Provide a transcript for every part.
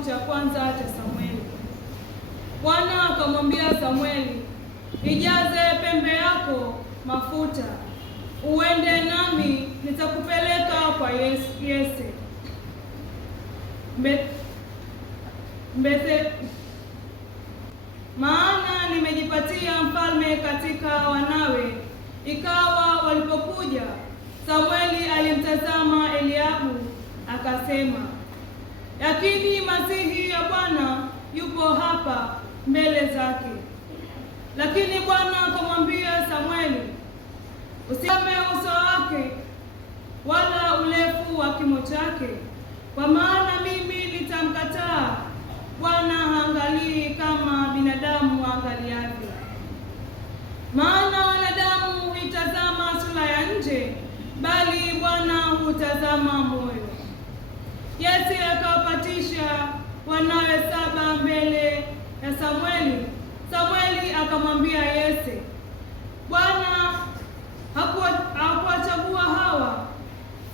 kitabu cha kwanza cha Samueli. Bwana akamwambia Samueli, ijaze pembe yako mafuta, uende nami nitakupeleka kwa Yese maana nimejipatia mfalme katika wanawe. Ikawa walipokuja, Samueli alimtazama Eliabu akasema, yakini masihi ya Bwana yupo hapa mbele zake. Lakini Bwana akamwambia Samueli, usitazame uso wake wala urefu wa kimo chake, kwa maana mimi nitamkataa. Bwana haangalii kama binadamu angaliavyo, maana wanadamu huitazama sura ya nje, bali Bwana hutazama moyo. Yese akawapatisha wanawe 7 mbele ya Samueli. Samueli akamwambia Yese, Bwana hakuwachagua hawa.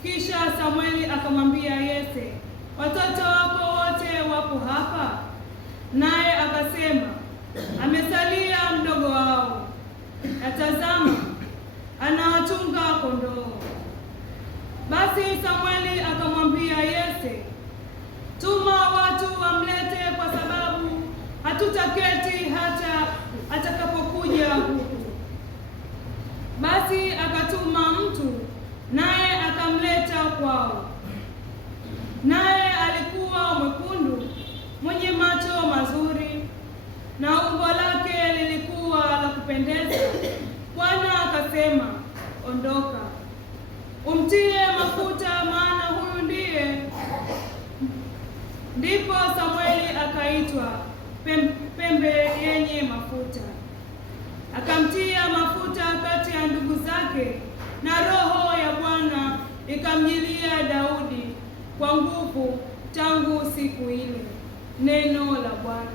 Kisha Samueli akamwambia Yese, watoto wako wote wako hapa? Naye akasema, amesalia mdogo wao, natazama anawachunga kondoo. Basi Samueli akamwambia Yese, tuma watu wamlete, kwa sababu hatutaketi hata atakapokuja huku. Basi akatuma mtu, naye akamleta kwao. Naye alikuwa mwekundu, mwenye macho mazuri, na umbo lake lilikuwa la kupendeza. Bwana akasema, ondoka, umtie mafuta, maana huyu ndiye. Ndipo Samueli akaitwa pembe yenye mafuta. Akamtia mafuta kati ya ndugu zake, na roho ya Bwana ikamjilia Daudi kwa nguvu tangu siku ile. Neno la Bwana.